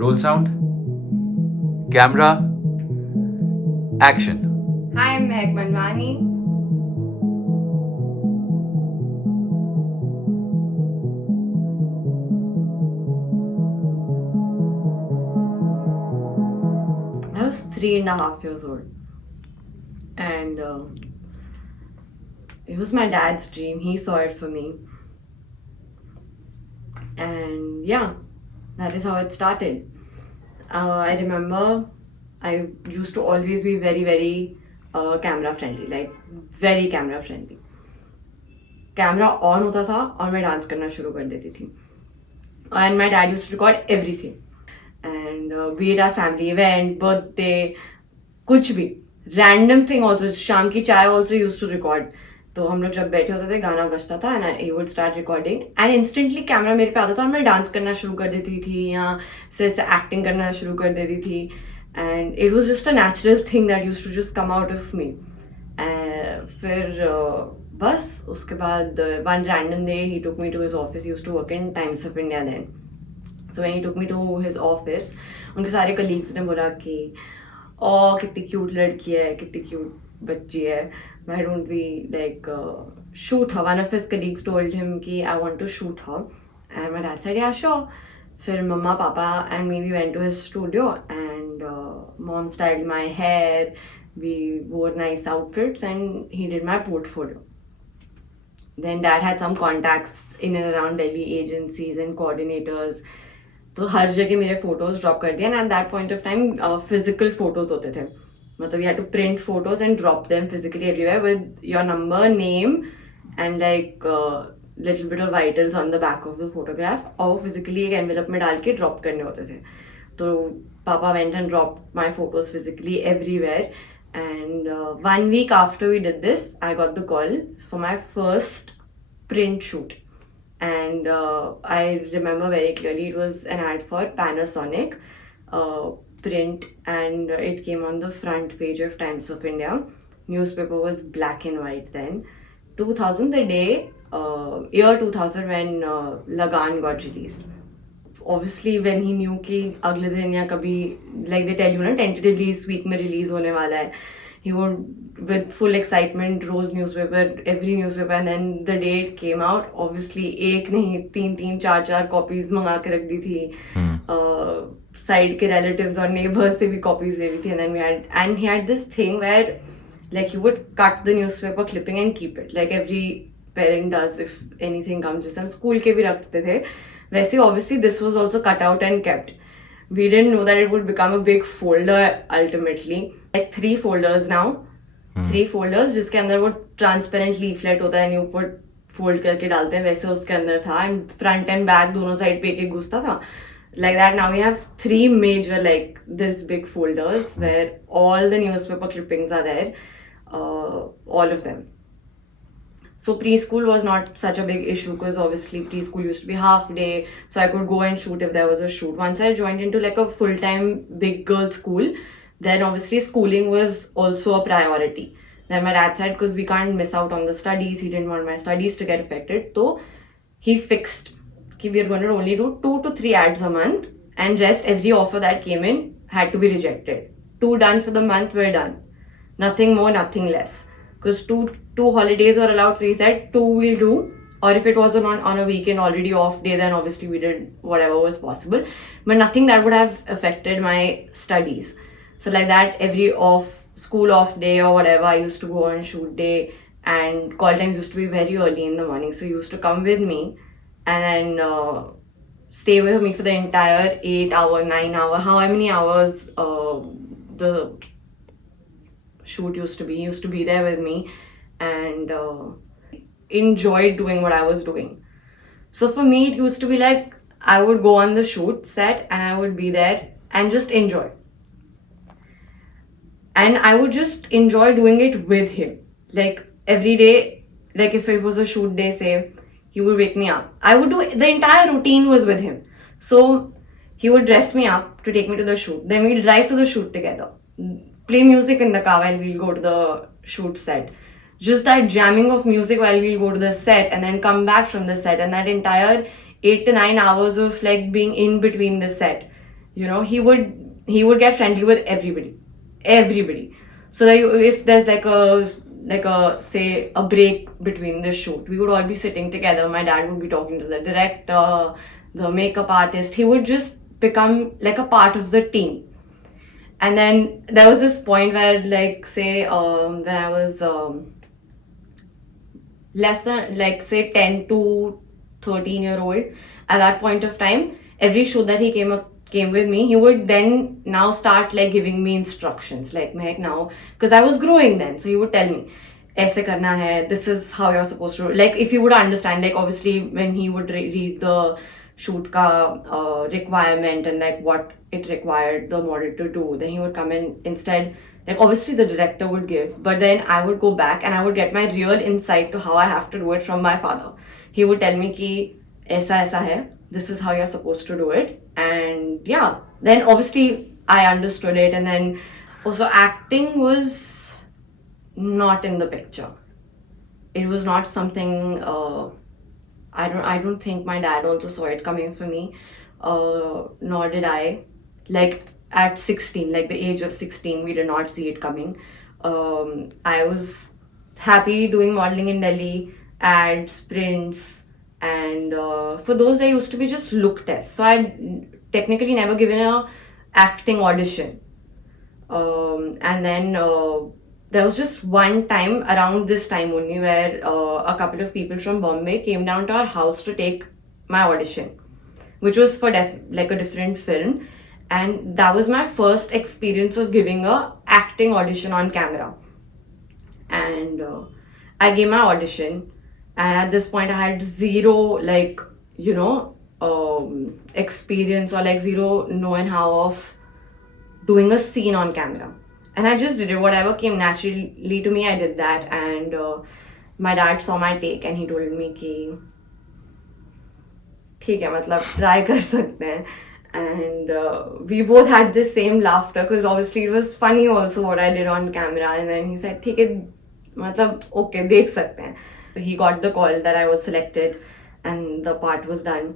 Roll sound. Camera. Action. Hi, I'm Mehak Manwani. I was 3.5 years old, and it was my dad's dream. He saw it for me, and yeah, that is how it started. I remember I used to always be very, very camera friendly, like very camera friendly. Camera on होता था और मैं dance करना शुरू कर देती थी. And my dad used to record everything. And be it our family event, birthday, कुछ भी random thing also. शाम की चाय also used to record. तो हम लोग जब बैठे होते थे गाना बजता था and he would start recording and instantly camera मेरे पे आता था और मैं डांस करना शुरू कर देती थी या से एक्टिंग करना शुरू कर देती थी. And it was just a natural thing that used to just come out of me. फिर बस उसके बाद one random day he took me to his office. He used to work in Times of India then. So when he took me to his office, उनके सारे colleagues ने बोला कि कितनी cute लड़की है, कितनी cute बच्ची है, why don't we like shoot her. One of his colleagues told him कि I want to shoot her, and my dad said yeah sure. फिर मम्मा पापा and me we went to his studio and mom styled my hair, we wore nice outfits and he did my portfolio. Then dad had some contacts in and around Delhi agencies and coordinators. तो हर जगह मेरे photos drop कर दिया and at that point of time physical photos होते थे. मतलब you had to print photos and drop them physically everywhere with your number, name and like little bit of vitals on the back of the photograph. और वो physically एक envelope में डाल के drop करने होते थे. तो पापा went and drop my photos physically everywhere. And 1 week after we did this, I got the call for my first print shoot. And I remember very clearly it was an ad for Panasonic print, and it came on the front page of Times of India. Newspaper was black and white then. 2000, the day, year 2000 when Lagan got released. Obviously when he knew कि अगले दिन या कभी like they tell you ना tentatively इस week में release होने वाला है, he would with full excitement rose newspaper, every newspaper, and then the day it came out, obviously एक नहीं तीन चार copies मंगा के रख दी थी. Side के relatives और neighbors से भी copies ले ली थी. And he had this thing where like he would cut the newspaper clipping and keep it like every parent does if anything comes. जैसे हम स्कूल के भी रखते थे वैसे obviously this was also cut out and kept. We didn't know that it would become a big folder ultimately. Like 3 folders now. 3 folders जिसके अंदर वो transparent leaflet होता है and ऊपर fold करके डालते हैं, वैसे उसके अंदर था. And front and back दोनों side पे एक घुसता था. Like that now we have 3 major like this big folders where all the newspaper clippings are there. All of them. So preschool was not such a big issue because obviously preschool used to be half day, so I could go and shoot if there was a shoot. Once I joined into like a full-time big girl school, then obviously schooling was also a priority. Then my dad said because we can't miss out on the studies, he didn't want my studies to get affected. So he fixed that we're going to only do 2 to 3 ads a month and rest every offer that came in had to be rejected. 2 done for the month, we're done. Nothing more, nothing less. Because two holidays were allowed, so he said 2 we'll do, or if it was on a weekend already off day, then obviously we did whatever was possible, but nothing that would have affected my studies. So like that, every school off day or whatever, I used to go on shoot day, and call times used to be very early in the morning, so he used to come with me and then stay with me for the entire 8 hour, 9 hour, how many hours the shoot used to be. He used to be there with me and enjoyed doing what I was doing. So for me it used to be like I would go on the shoot set and I would be there and just enjoy. And I would just enjoy doing it with him. Like every day, like if it was a shoot day, say, he would wake me up. I would do, the entire routine was with him. So he would dress me up to take me to the shoot. Then we'd drive to the shoot together. Play music in the car while we'll go to the shoot set. Just that jamming of music while we'll go to the set and then come back from the set, and that entire 8 to 9 hours of like being in between the set. he would get friendly with everybody. So that if there's like a say a break between the shoot, we would all be sitting together. My dad would be talking to the director, the makeup artist. He would just become like a part of the team. And then there was this point where, like, say, when I was less than, like, say, 10 to 13-year-old, at that point of time, every shoot that he came with me, he would then now start, like, giving me instructions, like, Mehak, now, because I was growing then, so he would tell me, aise karna hai, this is how you're supposed to, like, if you would understand, like, obviously, when he would read the shoot ka requirement and, like, what it required the model to do, then he would come in instead, like, obviously the director would give, but then I would go back and I would get my real insight to how I have to do it from my father. He would tell me ki aisa hai, this is how you're supposed to do it. And yeah, then obviously I understood it. And then also acting was not in the picture. It was not something I don't think my dad also saw it coming for me, nor did I. Like at 16, like the age of 16, we did not see it coming. I was happy doing modeling in Delhi, ads, prints, and for those there used to be just look tests. So I technically never given a acting audition. And then there was just one time around this time only where a couple of people from Bombay came down to our house to take my audition, which was for like a different film. And that was my first experience of giving a acting audition on camera. And I gave my audition, and at this point I had zero, like, experience, or like zero knowing how of doing a scene on camera. And I just did it, whatever came naturally to me, I did that. And my dad saw my take and he told me कि ठीक है, मतलब try कर सकते हैं. And we both had the same laughter because obviously it was funny also what I did on camera. And then he said ठीक है, मतलब okay, देख सकते हैं. He got the call that I was selected and the part was done.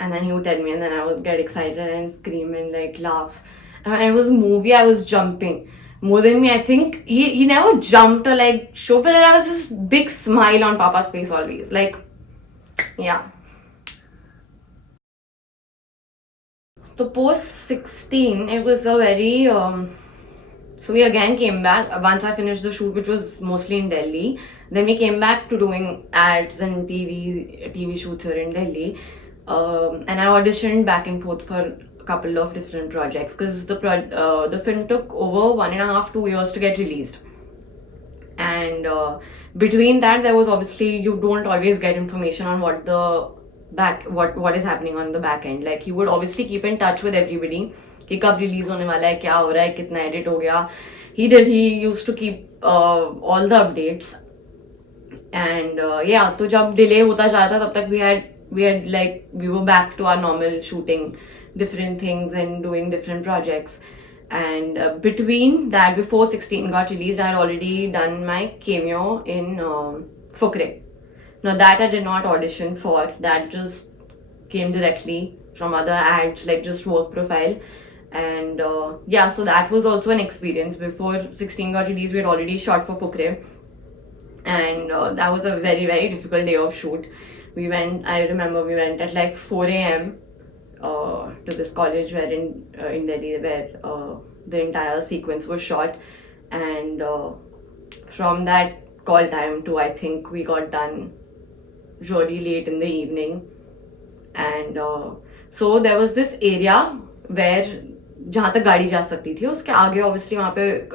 And then he would tell me, and then I would get excited and scream and like laugh. And it was a movie, I was jumping more than me. I think he never jumped or like show, but I was just big smile on Papa's face always. Like, yeah. So post 16, it was a very so we again came back once I finished the shoot, which was mostly in Delhi. Then we came back to doing ads and TV shoots here in Delhi. And I auditioned back and forth for a couple of different projects because the film took over 1.5-2 years to get released. And between that, there was obviously, you don't always get information on what is happening on the back end. Like, he would obviously keep in touch with everybody कि कब release होने वाला है, क्या हो रहा है, कितना edit हो गया. He used to keep all the updates. And yeah, तो जब delay होता जा रहा था, तब तक we were back to our normal shooting different things and doing different projects. And between that, before 16 got released, I had already done my cameo in Fukrey. Now that I did not audition for, that just came directly from other ads, like just work profile. And yeah, so that was also an experience. Before 16 got released, we had already shot for Fukrey. And that was a very, very difficult day of shoot. I remember we went at like 4 a.m. To this college where in Delhi, where the entire sequence was shot. And from that call time to, I think we got done really late in the evening. And so there was this area where जहाँ तक गाड़ी जा सकती थी, उसके आगे obviously वहाँ पे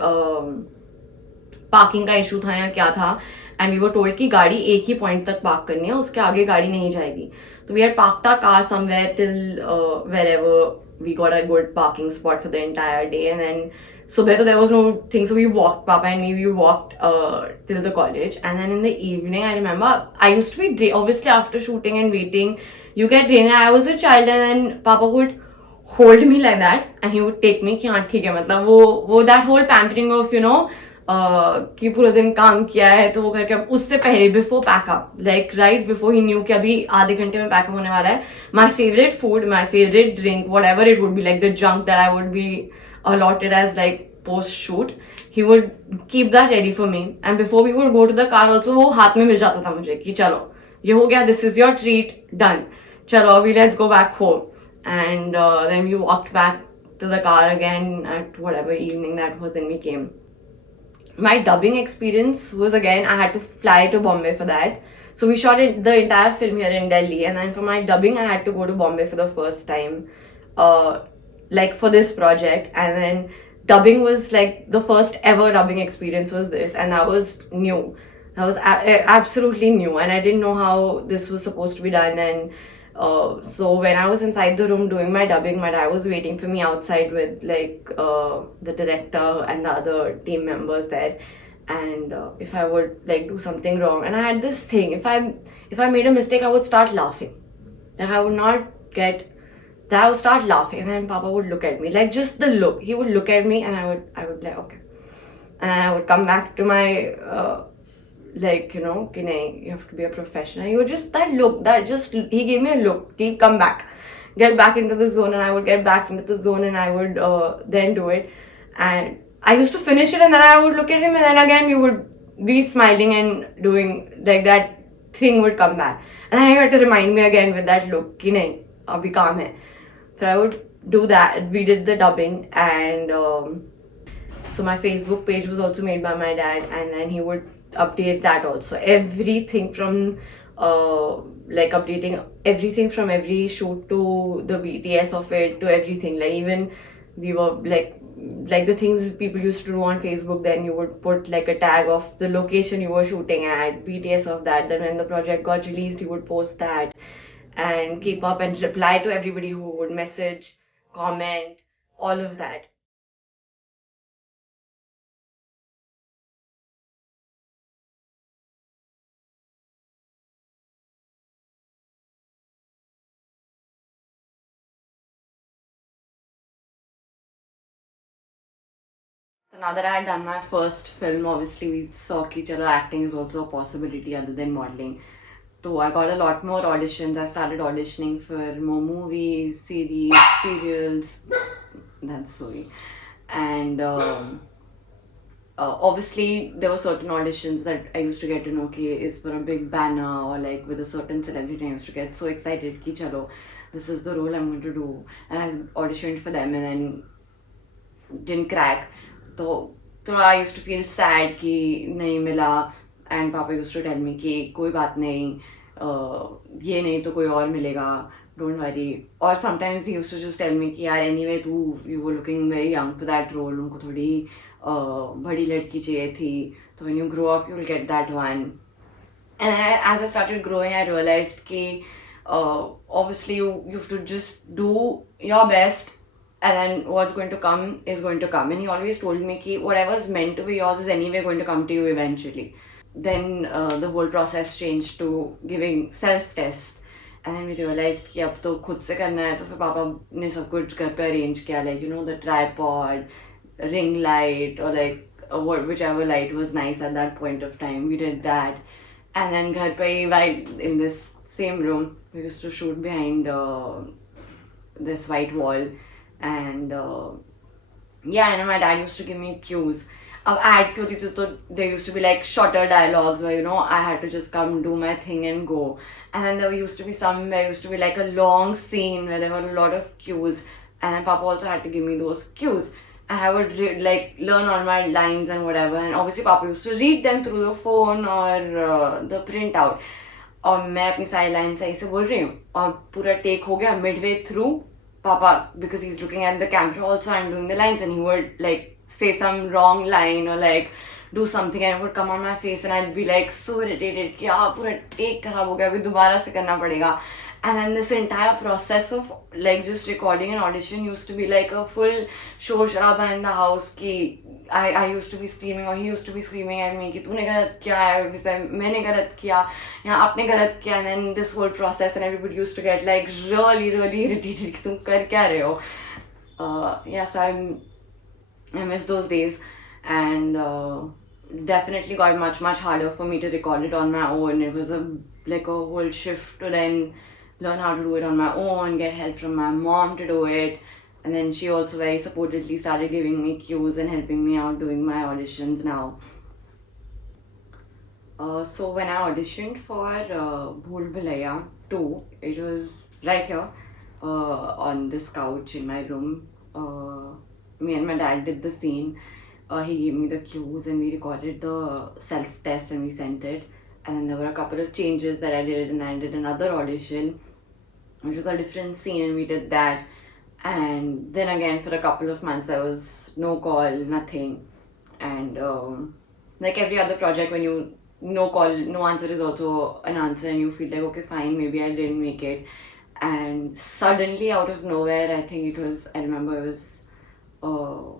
पार्किंग का इशू था या क्या था. And we were told कि गाड़ी एक ही पॉइंट तक पार्क करनी है, उसके आगे गाड़ी नहीं जाएगी. So we had parked our car somewhere till wherever we got a good parking spot for the entire day. And then subah there was no thing, so we walked, Papa and me, we walked till the college. And then in the evening, I remember I used to be obviously after shooting and waiting, you get drained. I was a child, and then Papa would hold me like that and he would take me कि हाँ ठीक है, मतलब वो that whole pampering of कि पूरा दिन काम किया है, तो वो करके अब उससे पहले before pack up, like right before he knew कि अभी आधे घंटे में पैकअप होने वाला है, my favourite food, my favourite drink, whatever it would be, like the junk that I would be allotted as like post shoot, he would keep that ready for me, and before we would go to the car also वो हाथ में मिल जाता था मुझे कि चलो ये हो गया, this is your treat, done, चलो अभी let's go back home. And then we walked back to the car again at whatever evening that was, and we came. My dubbing experience was, again, I had to fly to Bombay for that. So we shot the entire film here in Delhi, and then for my dubbing I had to go to Bombay for the first time, like for this project. And then dubbing was like the first ever dubbing experience was this, and that was new. That was absolutely new, and I didn't know how this was supposed to be done. And so when I was inside the room doing my dubbing, my dad was waiting for me outside with like the director and the other team members there. And if I would like do something wrong, and I had this thing, if I made a mistake, I would start laughing. Like I would not get that, I would start laughing, and then Papa would look at me, like just the look. He would look at me, and I would be like, okay, and then I would come back to my like, you know, कि नहीं, you have to be a professional. He would just, that look, that just, he gave me a look, he come back, get back into the zone, and I would get back into the zone, and I would then do it. And I used to finish it, and then I would look at him, and then again we would be smiling and doing like that thing would come back, and then he had to remind me again with that look कि नहीं अभी काम है. So I would do that. We did the dubbing, and so my Facebook page was also made by my dad, and then he would update that also. Everything from like updating everything from every shoot to the BTS of it to everything. Like even we were like the things people used to do on Facebook, then you would put like a tag of the location you were shooting at, BTS of that. Then when the project got released, he would post that and keep up and reply to everybody who would message, comment, all of that. So now that I had done my first film, obviously we saw कि चलो acting is also a possibility other than modeling. So I got a lot more auditions. I started auditioning for more movies, series, serials. That's sweet. And obviously there were certain auditions that I used to get to know कि is for a big banner or like with a certain celebrity. I used to get so excited कि चलो, this is the role I'm going to do. And I auditioned for them and then didn't crack. So I used to feel sad कि नहीं मिला. And Papa used to tell me कि कोई बात नहीं, ये नहीं तो कोई और मिलेगा, don't worry. Or sometimes he used to just tell me कि यार anyway you were looking very young for that role, उनको थोड़ी बड़ी लड़की चाहिए थी, so when you grow up you'll get that one. And as I started growing, I realized कि obviously you have to just do your best, and then what's going to come is going to come. And he always told me कि whatever's meant to be yours is anyway going to come to you eventually. Then the whole process changed to giving self-tests. And then we realized कि अब तो खुद से करना है, तो फिर पापा ने सब कुछ घर पे arrange किया, like you know, the tripod, ring light, or like whichever light was nice at that point of time, we did that. And then घर पे right in this same room, we used to shoot behind this white wall. And yeah, and my dad used to give me cues. अब ad की होती थी तो there used to be like shorter dialogues where, you know, I had to just come do my thing and go. And then there used to be some where used to be like a long scene where there were a lot of cues, and then Papa also had to give me those cues, and I would like learn all my lines and whatever. And obviously Papa used to read them through the phone or the printout. और मैं अपनी सारी line सही से बोल रही हूँ और पूरा टेक हो गया, midway through Papa, because he's looking at the camera also, I'm doing the lines, and he would like say some wrong line or like do something, and it would come on my face, and I'd be like so irritated कि यार पूरा take खराब हो गया, अभी दोबारा से करना पड़ेगा. And then this entire process of like just recording an audition used to be like a full शोर शराबा in the house कि I used to be screaming or he used to be screaming at me कि तूने गलत किया है, मैंने गलत किया या आपने गलत किया. And then this whole process, and everybody used to get like really irritated कि तुम कर क्या रहे हो. Yeah, so I miss those days. and definitely got much harder for me to record it on my own. It was a whole shift to then learn how to do it on my own, get help from my mom to do it, and then she also very supportively started giving me cues and helping me out doing my auditions now. So when I auditioned for Bhool Bhulaiya 2, it was right here on this couch in my room. Me and my dad did the scene. He gave me the cues and we recorded the self-test and we sent it. And then there were a couple of changes that I did, and I did another audition, which was a different scene, and we did that. And then again, for a couple of months, there was no call, nothing. And like every other project, when you no call, no answer is also an answer, and you feel like, okay, fine, maybe I didn't make it. And suddenly, out of nowhere, I think it was, I remember it was uh,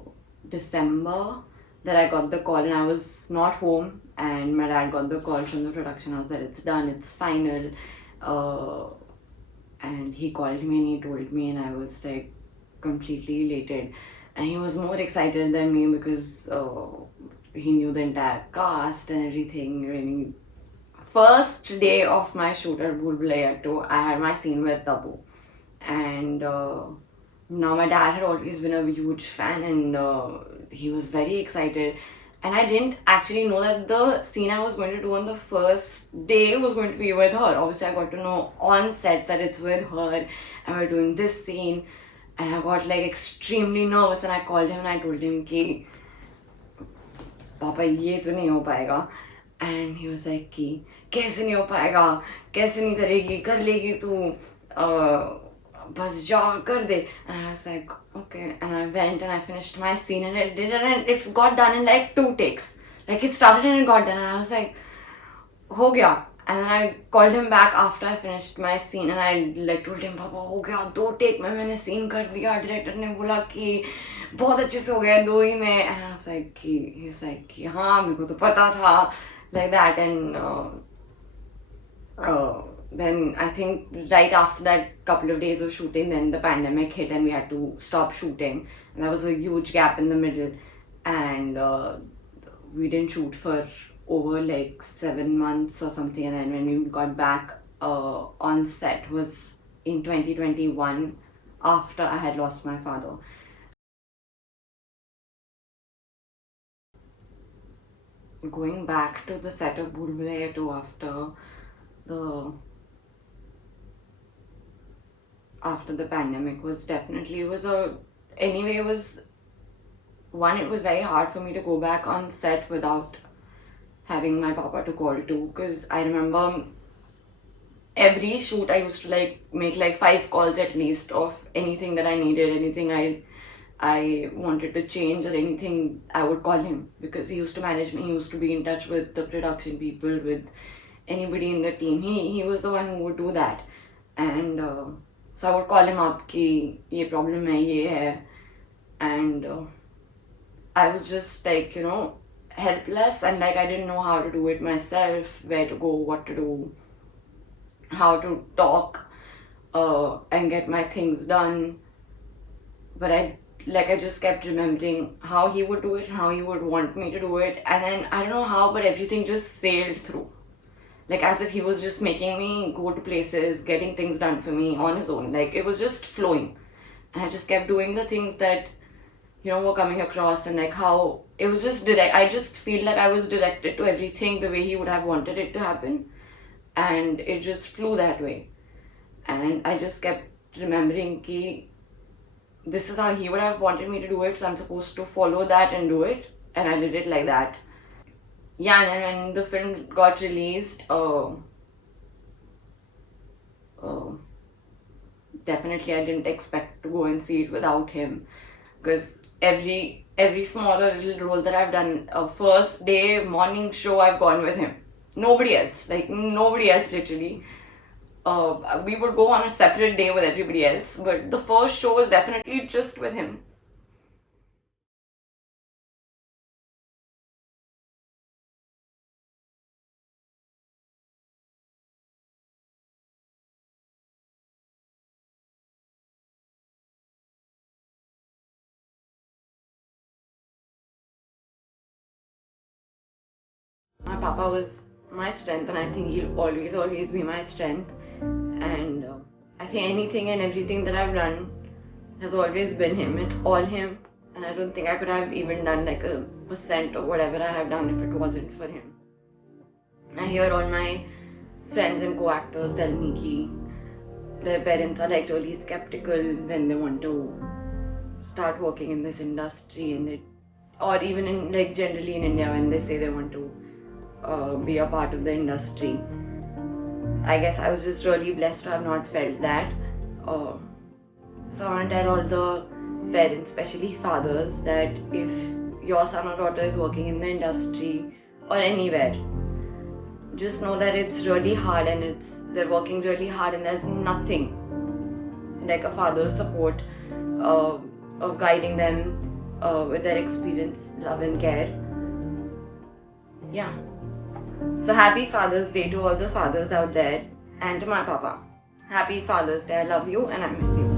December that I got the call, and I was not home, and my dad got the call from the production house that it's done, it's final. Uh, and he called me and he told me, and I was like completely elated. And he was more excited than me because he knew the entire cast and everything. Really, first day of my shoot at Bhool Bhulaiya 2, I had my scene with Tabu, and now my dad had always been a huge fan, and he was very excited. And I didn't actually know that the scene I was going to do on the first day was going to be with her. Obviously, I got to know on set that it's with her and we're doing this scene. And I got like extremely nervous, and I called him and I told him कि पापा ये तो नहीं हो पाएगा. And he was like कि कैसे नहीं हो पाएगा, कैसे नहीं करेगी, कर लेगी तू, बस जा कर दे. And I was like, okay. And I went and I finished my scene and I did it, and it got done in like 2 takes. Like it started and it got done, and I was like, हो गया. And then I called him back after I finished my scene and I like told him, पापा हो गया, 2 take में मैंने scene कर दिया, director ने बोला कि बहुत अच्छे से हो गया 2 ही में. And I was like he was like कि हाँ मेरे को तो पता था, like that. And then I think right after that couple of days of shooting, then the pandemic hit and we had to stop shooting. And there was a huge gap in the middle, and we didn't shoot for over like 7 months or something. And then when we got back on set was in 2021, after I had lost my father. Going back to the set of Bhool Bhulaiya 2 the after the pandemic was definitely, it was a, anyway, it was one, it was very hard for me to go back on set without having my papa to call to, because I remember every shoot I used to like make like 5 calls at least of anything that I needed, anything I wanted to change or anything. I would call him because he used to manage me, he used to be in touch with the production people, with anybody in the team. He was the one who would do that. And so I would call him up कि ये problem है, ये है. And I was just like, helpless, and like I didn't know how to do it myself, where to go, what to do, how to talk and get my things done. But I just kept remembering how he would do it, how he would want me to do it, and then I don't know how, but everything just sailed through. Like as if he was just making me go to places, getting things done for me on his own. Like it was just flowing. And I just kept doing the things that, were coming across, and like how it was just direct. I just feel like I was directed to everything the way he would have wanted it to happen. And it just flew that way. And I just kept remembering ki this is how he would have wanted me to do it, so I'm supposed to follow that and do it. And I did it like that. Yeah, and then when the film got released, definitely I didn't expect to go and see it without him, because every smaller little role that I've done, first day morning show, I've gone with him. Nobody else, like nobody else, literally. We would go on a separate day with everybody else, but the first show was definitely just with him. papa was my strength, and I think he'll always be my strength. And I think anything and everything that I've done has always been him. It's all him, and I don't think I could have even done like a percent of whatever I have done if it wasn't for him. I hear all my friends and co-actors tell me that their parents are like really skeptical when they want to start working in this industry, and or even in like generally in India when they say they want to be a part of the industry. I guess I was just really blessed to have not felt that. So I want to tell all the parents, especially fathers, that if your son or daughter is working in the industry or anywhere, just know that it's really hard, and they're working really hard, and there's nothing like a father's support of guiding them with their experience, love and care. Yeah. So happy Father's Day to all the fathers out there, and to my papa. Happy Father's Day. I love you and I miss you.